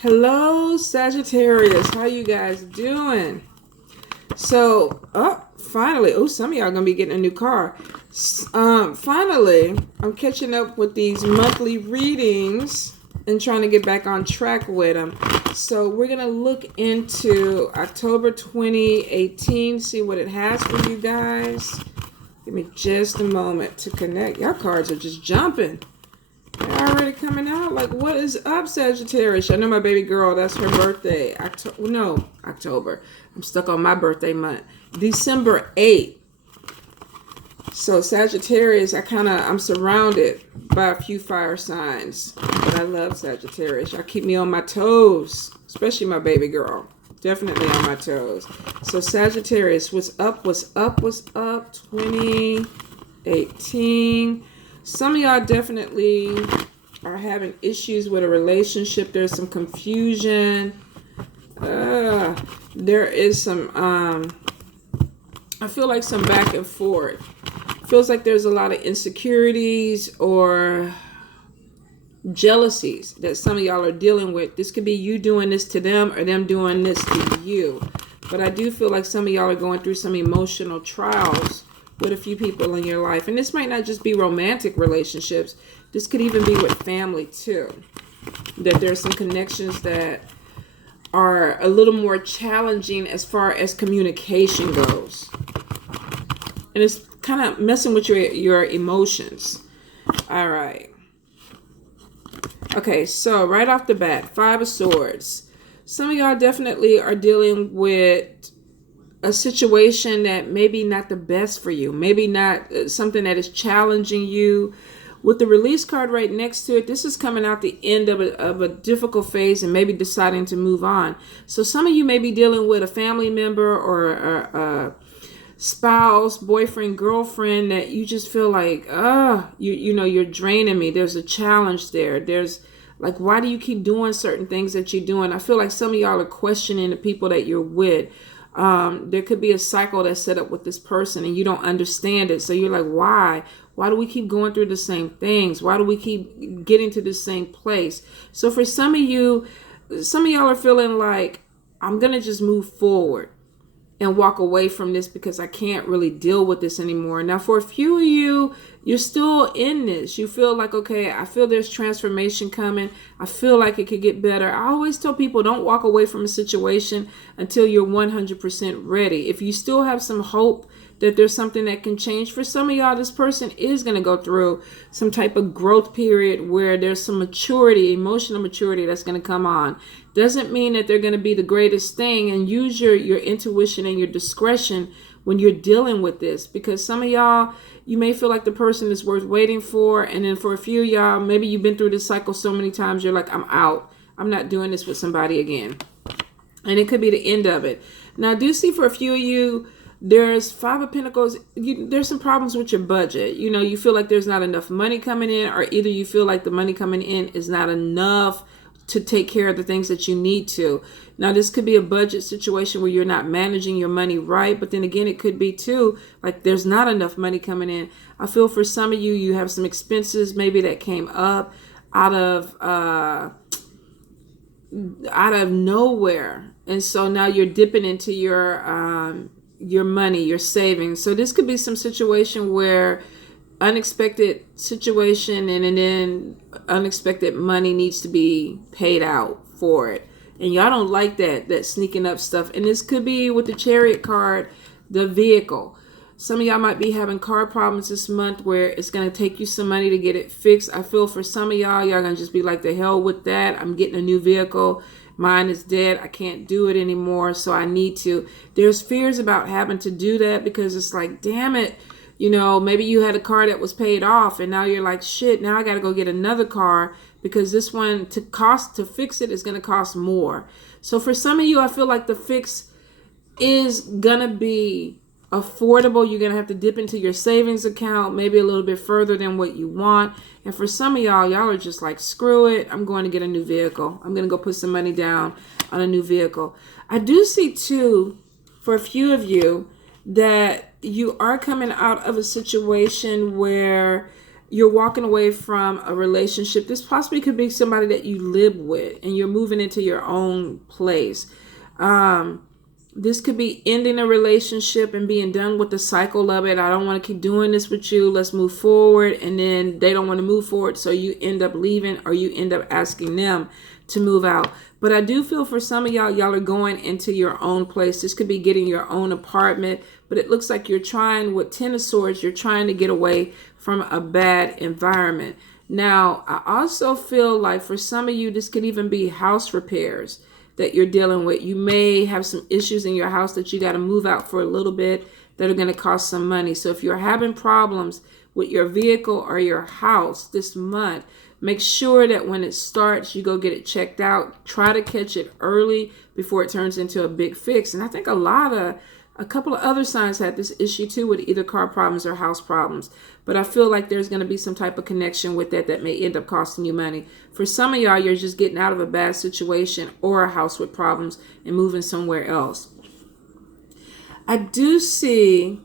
Hello, Sagittarius. How you guys doing? So, finally, some of y'all gonna be getting a new car. Finally, I'm catching up with these monthly readings and trying to get back on track with them. So we're gonna look into October 2018, see what it has for you guys. Give me just a moment to connect. Y'all cards are just jumping. They're already coming out. Like, what is up, Sagittarius? I know my baby girl, that's her birthday. October. I'm stuck on my birthday month. December 8th. So, Sagittarius, I'm surrounded by a few fire signs. But I love Sagittarius. Y'all keep me on my toes, especially my baby girl. Definitely on my toes. So, Sagittarius, what's up? 2018. Some of y'all definitely are having issues with a relationship. There's some confusion. There is some, I feel like some back and forth. Feels like there's a lot of insecurities or jealousies that some of y'all are dealing with. This could be you doing this to them or them doing this to you. But I do feel like some of y'all are going through some emotional trials with a few people in your life. And this might not just be romantic relationships. This could even be with family too. That there's some connections that are a little more challenging as far as communication goes. And it's kind of messing with your emotions. All right. Okay, so right off the bat, 5 of Swords. Some of y'all definitely are dealing with a situation that maybe not the best for you, maybe not something that is challenging you. With the Release card right next to it, this is coming out the end of a difficult phase and maybe deciding to move on. So some of you may be dealing with a family member or a spouse, boyfriend, girlfriend that you just feel like, you're draining me. There's a challenge there. There's like, why do you keep doing certain things that you're doing? I feel like some of y'all are questioning the people that you're with. There could be a cycle that's set up with this person and you don't understand it. So you're like, why? Why do we keep going through the same things? Why do we keep getting to the same place? So for some of y'all are feeling like, I'm going to just move forward and walk away from this because I can't really deal with this anymore. Now, for a few of you, you're still in this. You feel like, okay, I feel there's transformation coming. I feel like it could get better. I always tell people, don't walk away from a situation until you're 100% ready. If you still have some hope that there's something that can change, for some of y'all, this person is going to go through some type of growth period where there's some maturity, emotional maturity that's going to come on. Doesn't mean that they're going to be the greatest thing, and use your intuition and your discretion when you're dealing with this, because some of y'all, you may feel like the person is worth waiting for, and then for a few of y'all, maybe you've been through this cycle so many times, you're like, I'm out. I'm not doing this with somebody again. And it could be the end of it. Now, I do see for a few of you, there's 5 of Pentacles. There's some problems with your budget. You feel like there's not enough money coming in, or either you feel like the money coming in is not enough to take care of the things that you need to. Now, this could be a budget situation where you're not managing your money right. But then again, it could be too, like there's not enough money coming in. I feel for some of you, you have some expenses maybe that came up out of nowhere. And so now you're dipping into your money, your savings. So this could be some situation where unexpected situation and then unexpected money needs to be paid out for it. And y'all don't like that sneaking up stuff. And this could be with the Chariot card, the vehicle. Some of y'all might be having car problems this month where it's going to take you some money to get it fixed. I feel for some of y'all going to just be like, the hell with that. I'm getting a new vehicle. Mine is dead. I can't do it anymore. So I need to. There's fears about having to do that because it's like, damn it. Maybe you had a car that was paid off and now you're like, shit, now I got to go get another car because this one to fix it is going to cost more. So for some of you, I feel like the fix is going to be affordable. You're going to have to dip into your savings account, maybe a little bit further than what you want. And for some of y'all are just like, screw it. I'm going to get a new vehicle. I'm going to go put some money down on a new vehicle. I do see too, for a few of you, that you are coming out of a situation where you're walking away from a relationship. This possibly could be somebody that you live with and you're moving into your own place. This could be ending a relationship and being done with the cycle of it. I don't want to keep doing this with you. Let's move forward. And then they don't want to move forward. So you end up leaving, or you end up asking them to move out. But I do feel for some of y'all are going into your own place. This could be getting your own apartment. But it looks like you're trying, with Ten of Swords, you're trying to get away from a bad environment. Now, I also feel like for some of you, this could even be house repairs that you're dealing with. You may have some issues in your house that you got to move out for a little bit that are going to cost some money. So if you're having problems with your vehicle or your house this month, make sure that when it starts, you go get it checked out. Try to catch it early before it turns into a big fix. And I think a couple of other signs had this issue too, with either car problems or house problems. But I feel like there's going to be some type of connection with that may end up costing you money. For some of y'all, you're just getting out of a bad situation or a house with problems and moving somewhere else. I do see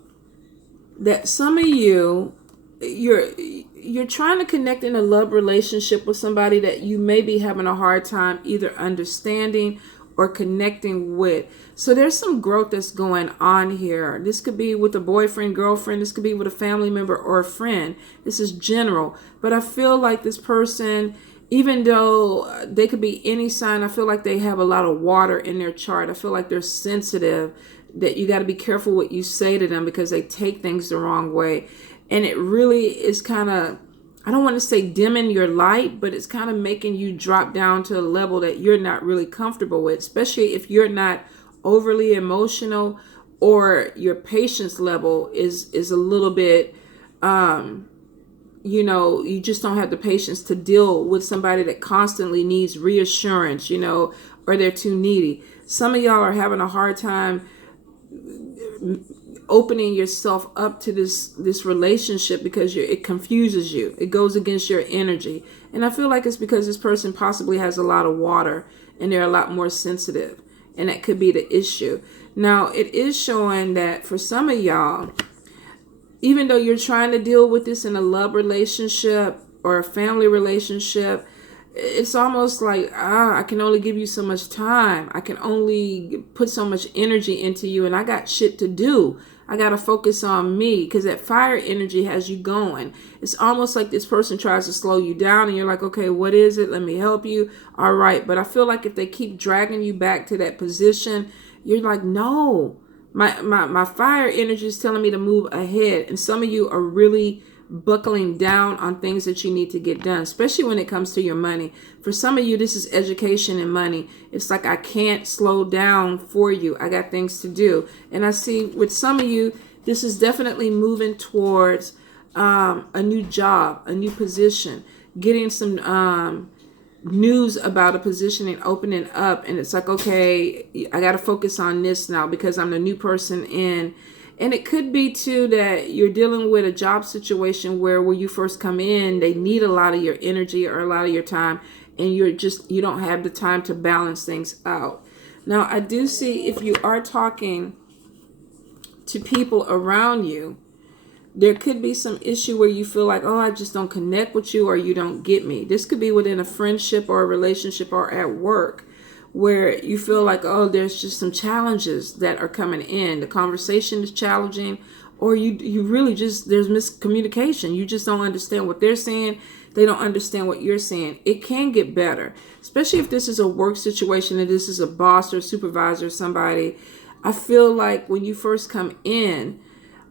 that some of you, you're trying to connect in a love relationship with somebody that you may be having a hard time either understanding or connecting with. So there's some growth that's going on here. This could be with a boyfriend, girlfriend. This could be with a family member or a friend. This is general. But I feel like this person, even though they could be any sign, I feel like they have a lot of water in their chart. I feel like they're sensitive, that you got to be careful what you say to them because they take things the wrong way. And it really is kind of, I don't want to say dimming your light, but it's kind of making you drop down to a level that you're not really comfortable with, especially if you're not overly emotional or your patience level is a little bit, you just don't have the patience to deal with somebody that constantly needs reassurance, or they're too needy. Some of y'all are having a hard time opening yourself up to this relationship because it confuses you. It goes against your energy. And I feel like it's because this person possibly has a lot of water and they're a lot more sensitive. And that could be the issue. Now, it is showing that for some of y'all, even though you're trying to deal with this in a love relationship or a family relationship, it's almost like, I can only give you so much time. I can only put so much energy into you, and I got shit to do. I got to focus on me, because that fire energy has you going. It's almost like this person tries to slow you down and you're like, okay, what is it? Let me help you. All right. But I feel like if they keep dragging you back to that position, you're like, no, my fire energy is telling me to move ahead. And some of you are really buckling down on things that you need to get done, especially when it comes to your money. For some of you, this is education and money. It's like, I can't slow down for you. I got things to do. And I see with some of you, this is definitely moving towards a new job, a new position, getting some news about a position and opening up. And it's like, okay, I got to focus on this now because I'm the new person in. And it could be too that you're dealing with a job situation where when you first come in, they need a lot of your energy or a lot of your time, and you don't have the time to balance things out. Now, I do see, if you are talking to people around you, there could be some issue where you feel like, I just don't connect with you, or you don't get me. This could be within a friendship or a relationship or at work, where you feel like, there's just some challenges that are coming in. The conversation is challenging, or you really just, there's miscommunication. You just don't understand what they're saying. They don't understand what you're saying. It can get better, especially if this is a work situation and this is a boss or supervisor or somebody. I feel like when you first come in,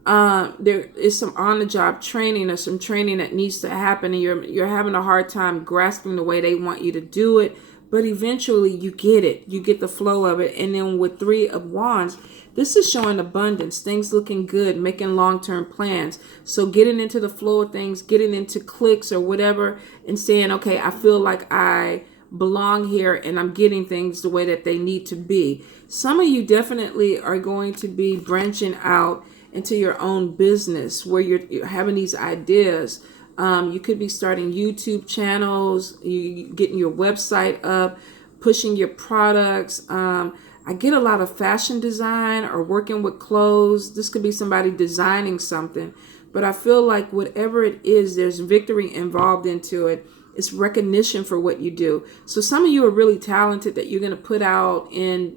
there is some on-the-job training or some training that needs to happen, and you're having a hard time grasping the way they want you to do it. But eventually you get it. You get the flow of it. And then with 3 of Wands, this is showing abundance, things looking good, making long-term plans. So getting into the flow of things, getting into clicks or whatever, and saying, okay, I feel like I belong here and I'm getting things the way that they need to be. Some of you definitely are going to be branching out into your own business where you're having these ideas. You could be starting YouTube channels, you getting your website up, pushing your products. I get a lot of fashion design or working with clothes. This could be somebody designing something. But I feel like whatever it is, there's victory involved into it. It's recognition for what you do. So some of you are really talented that you're going to put out in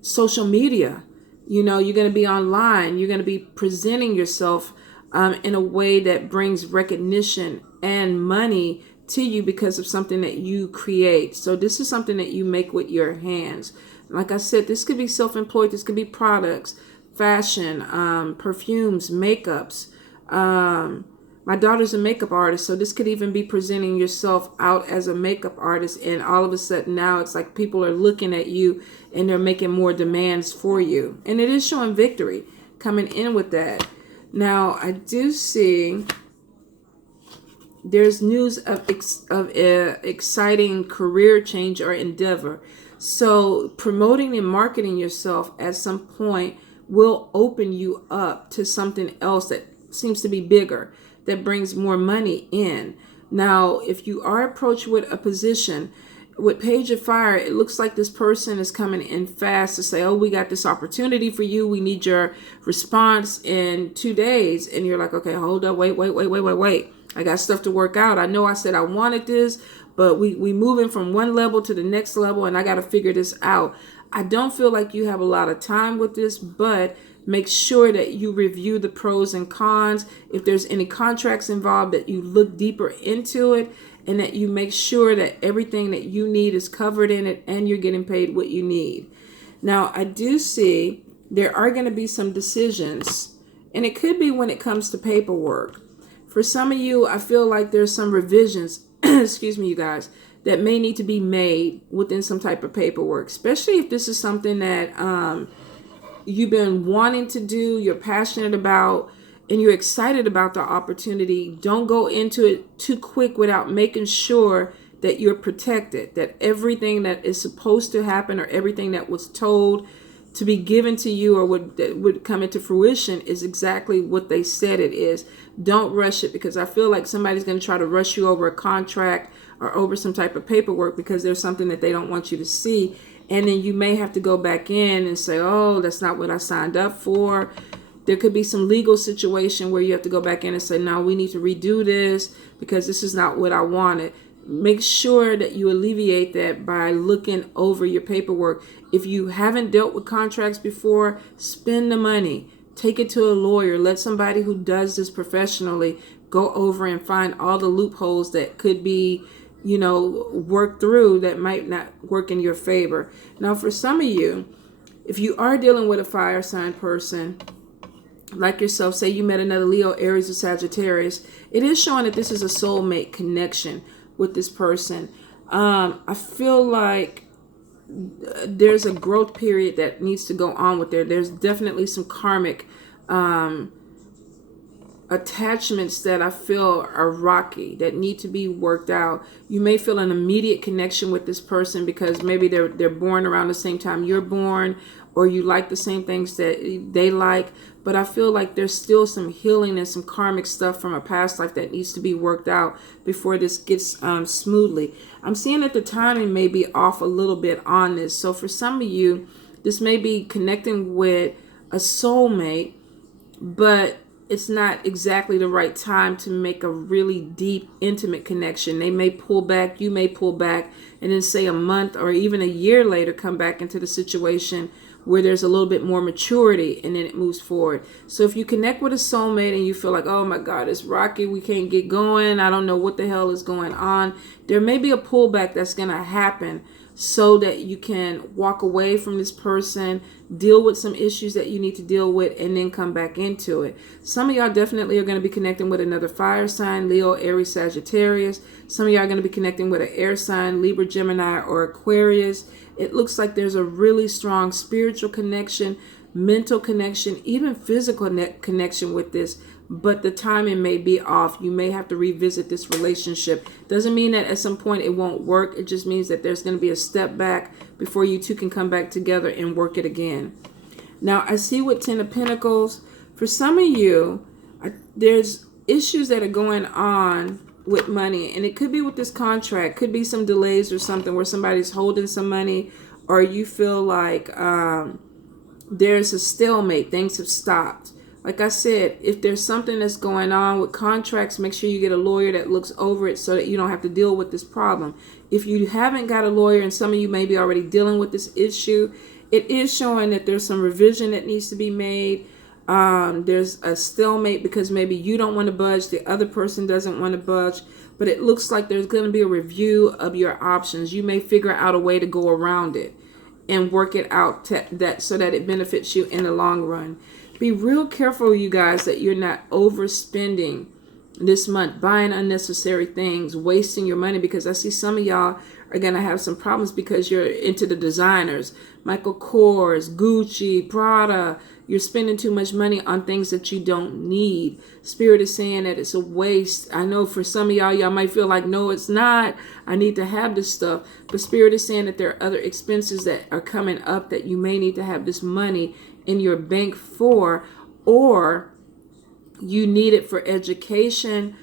social media. You're going to be online. You're going to be presenting yourself in a way that brings recognition and money to you because of something that you create. So this is something that you make with your hands. Like I said, this could be self-employed. This could be products, fashion, perfumes, makeups. My daughter's a makeup artist, so this could even be presenting yourself out as a makeup artist, and all of a sudden now it's like people are looking at you and they're making more demands for you. And it is showing victory coming in with that. Now, I do see there's news of exciting career change or endeavor. So promoting and marketing yourself at some point will open you up to something else that seems to be bigger, that brings more money in. Now, if you are approached with a position, with Page of Fire, it looks like this person is coming in fast to say, oh, we got this opportunity for you. We need your response in 2 days. And you're like, okay, hold up, wait. I got stuff to work out. I know I said I wanted this, but we moving from one level to the next level, and I got to figure this out. I don't feel like you have a lot of time with this, but make sure that you review the pros and cons. If there's any contracts involved, that you look deeper into it, and that you make sure that everything that you need is covered in it and you're getting paid what you need. Now, I do see there are going to be some decisions, and it could be when it comes to paperwork. For some of you, I feel like there's some revisions, excuse me, you guys, that may need to be made within some type of paperwork, especially if this is something that you've been wanting to do, you're passionate about, and you're excited about the opportunity. Don't go into it too quick without making sure that you're protected, that everything that is supposed to happen or everything that was told to be given to you or would come into fruition is exactly what they said it is. Don't rush it, because I feel like somebody's going to try to rush you over a contract or over some type of paperwork because there's something that they don't want you to see. And then you may have to go back in and say, oh, that's not what I signed up for. There could be some legal situation where you have to go back in and say, no, we need to redo this because this is not what I wanted. Make sure that you alleviate that by looking over your paperwork. If you haven't dealt with contracts before, spend the money. Take it to a lawyer. Let somebody who does this professionally go over and find all the loopholes that could be, worked through that might not work in your favor. Now, for some of you, if you are dealing with a fire sign person, like yourself, say you met another Leo, Aries, or Sagittarius, it is showing that this is a soulmate connection with this person. I feel like there's a growth period that needs to go on with there. There's definitely some karmic attachments that I feel are rocky, that need to be worked out. You may feel an immediate connection with this person because maybe they're born around the same time you're born, or you like the same things that they like. But I feel like there's still some healing and some karmic stuff from a past life that needs to be worked out before this gets smoothly. I'm seeing that the timing may be off a little bit on this. So for some of you, this may be connecting with a soulmate, but it's not exactly the right time to make a really deep, intimate connection. They may pull back, you may pull back, and then say a month or even a year later, come back into the situation where there's a little bit more maturity, and then it moves forward. So if you connect with a soulmate and you feel like, oh my God, it's rocky, we can't get going, I don't know what the hell is going on, there may be a pullback that's going to happen so that you can walk away from this person, deal with some issues that you need to deal with, and then come back into it. Some of y'all definitely are going to be connecting with another fire sign, Leo, Aries, Sagittarius. Some of y'all are going to be connecting with an air sign, Libra, Gemini, or Aquarius. It looks like there's a really strong spiritual connection, mental connection, even physical connection with this, but the timing may be off. You may have to revisit this relationship. Doesn't mean that at some point it won't work. It just means that there's going to be a step back before you two can come back together and work it again. Now, I see with 10 of Pentacles, for some of you, there's issues that are going on with money, and it could be with this contract, could be some delays or something where somebody's holding some money, or you feel like there's a stalemate, things have stopped. Like I said, if there's something that's going on with contracts, make sure you get a lawyer that looks over it so that you don't have to deal with this problem. If you haven't got a lawyer, and some of you may be already dealing with this issue, it is showing that there's some revision that needs to be made. There's a stalemate because maybe you don't want to budge, the other person doesn't want to budge, but it looks like there's going to be a review of your options. You may figure out a way to go around it and work it out so that it benefits you in the long run. Be real careful, you guys, that you're not overspending this month, buying unnecessary things, wasting your money, because I see some of y'all are going to have some problems because you're into the designers, Michael Kors, Gucci, Prada. You're spending too much money on things that you don't need. Spirit is saying that it's a waste. I know for some of y'all might feel like, no, it's not. I need to have this stuff. But Spirit is saying that there are other expenses that are coming up that you may need to have this money in your bank for, or you need it for education,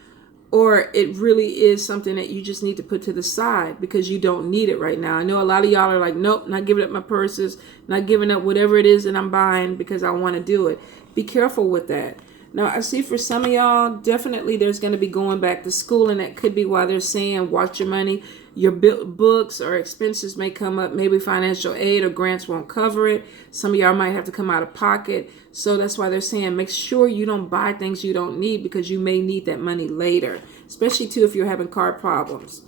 or it really is something that you just need to put to the side because you don't need it right now. I know a lot of y'all are like, nope, not giving up my purses, not giving up whatever it is that I'm buying because I want to do it. Be careful with that. Now, I see for some of y'all, definitely there's going to be going back to school, and that could be why they're saying watch your money. Your books or expenses may come up. Maybe financial aid or grants won't cover it. Some of y'all might have to come out of pocket. So that's why they're saying make sure you don't buy things you don't need because you may need that money later, especially too if you're having car problems.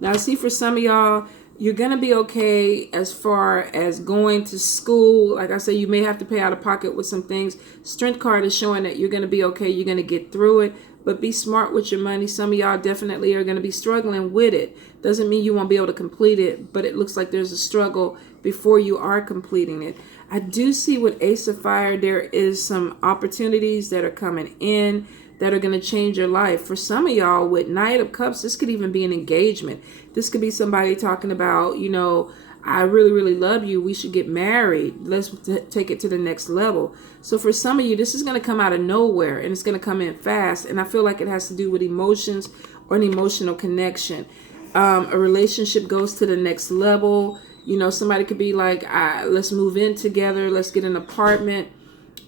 Now, I see for some of y'all, you're going to be okay as far as going to school. Like I said, you may have to pay out of pocket with some things. Strength card is showing that you're going to be okay. You're going to get through it. But be smart with your money. Some of y'all definitely are going to be struggling with it. Doesn't mean you won't be able to complete it, but it looks like there's a struggle before you are completing it. I do see with Ace of Fire, there is some opportunities that are coming in that are going to change your life. For some of y'all with Knight of Cups, this could even be an engagement. This could be somebody talking about, you know, I really, really love you. We should get married. Let's take it to the next level. So for some of you, this is going to come out of nowhere and it's going to come in fast. And I feel like it has to do with emotions or an emotional connection. A relationship goes to the next level. You know, somebody could be like, let's move in together. Let's get an apartment.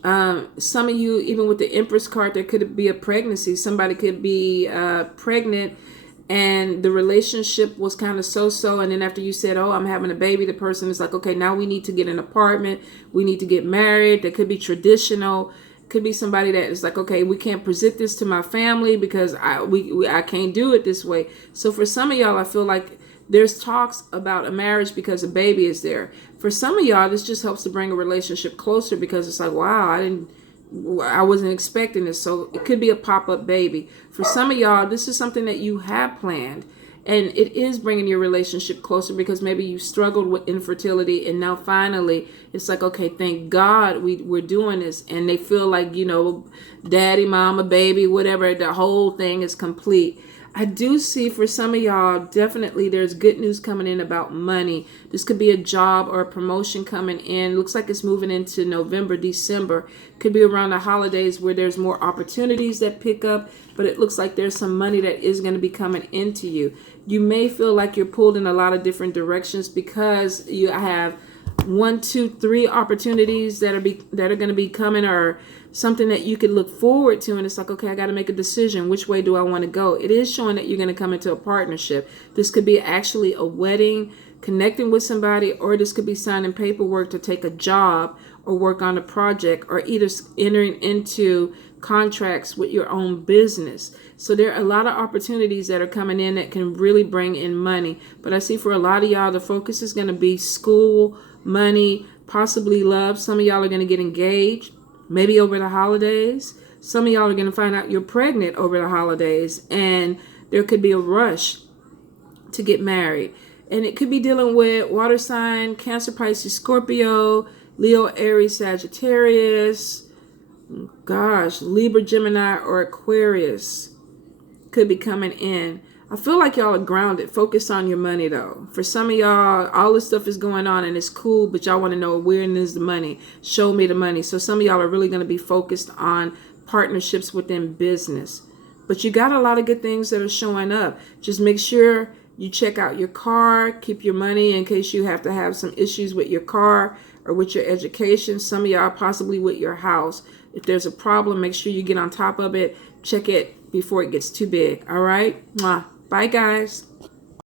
Some of you, even with the Empress card, there could be a pregnancy. Somebody could be pregnant and the relationship was kind of so-so. And then after you said, oh, I'm having a baby, the person is like, okay, now we need to get an apartment. We need to get married. That could be traditional. Could be somebody that is like, okay, we can't present this to my family because I can't do it this way. So for some of y'all, I feel like there's talks about a marriage because a baby is there. For some of y'all, this just helps to bring a relationship closer because it's like, wow, I wasn't expecting this. So it could be a pop-up baby. For some of y'all, this is something that you have planned. And it is bringing your relationship closer because maybe you struggled with infertility. And now finally, it's like, okay, thank God we're doing this. And they feel like, you know, daddy, mama, baby, whatever, the whole thing is complete. I do see for some of y'all, definitely there's good news coming in about money. This could be a job or a promotion coming in. Looks like it's moving into November, December. Could be around the holidays where there's more opportunities that pick up, but it looks like there's some money that is going to be coming into you. You may feel like you're pulled in a lot of different directions because you have 1, 2, 3 opportunities that are going to be coming, or something that you could look forward to, and it's like, okay, I got to make a decision. Which way do I want to go? It is showing that you're going to come into a partnership. This could be actually a wedding, connecting with somebody, or this could be signing paperwork to take a job or work on a project, or either entering into contracts with your own business. So there are a lot of opportunities that are coming in that can really bring in money. But I see for a lot of y'all, the focus is going to be school, money, possibly love. Some of y'all are going to get engaged, maybe over the holidays. Some of y'all are going to find out you're pregnant over the holidays, and there could be a rush to get married. And it could be dealing with water sign, Cancer, Pisces, Scorpio, Leo, Aries, Sagittarius, Libra, Gemini, or Aquarius could be coming in. I feel like y'all are grounded. Focus on your money, though. For some of y'all, all this stuff is going on and it's cool, but y'all want to know where is the money. Show me the money. So some of y'all are really going to be focused on partnerships within business. But you got a lot of good things that are showing up. Just make sure you check out your car. Keep your money in case you have to have some issues with your car or with your education. Some of y'all possibly with your house. If there's a problem, make sure you get on top of it. Check it before it gets too big. All right? Mwah. Bye, guys.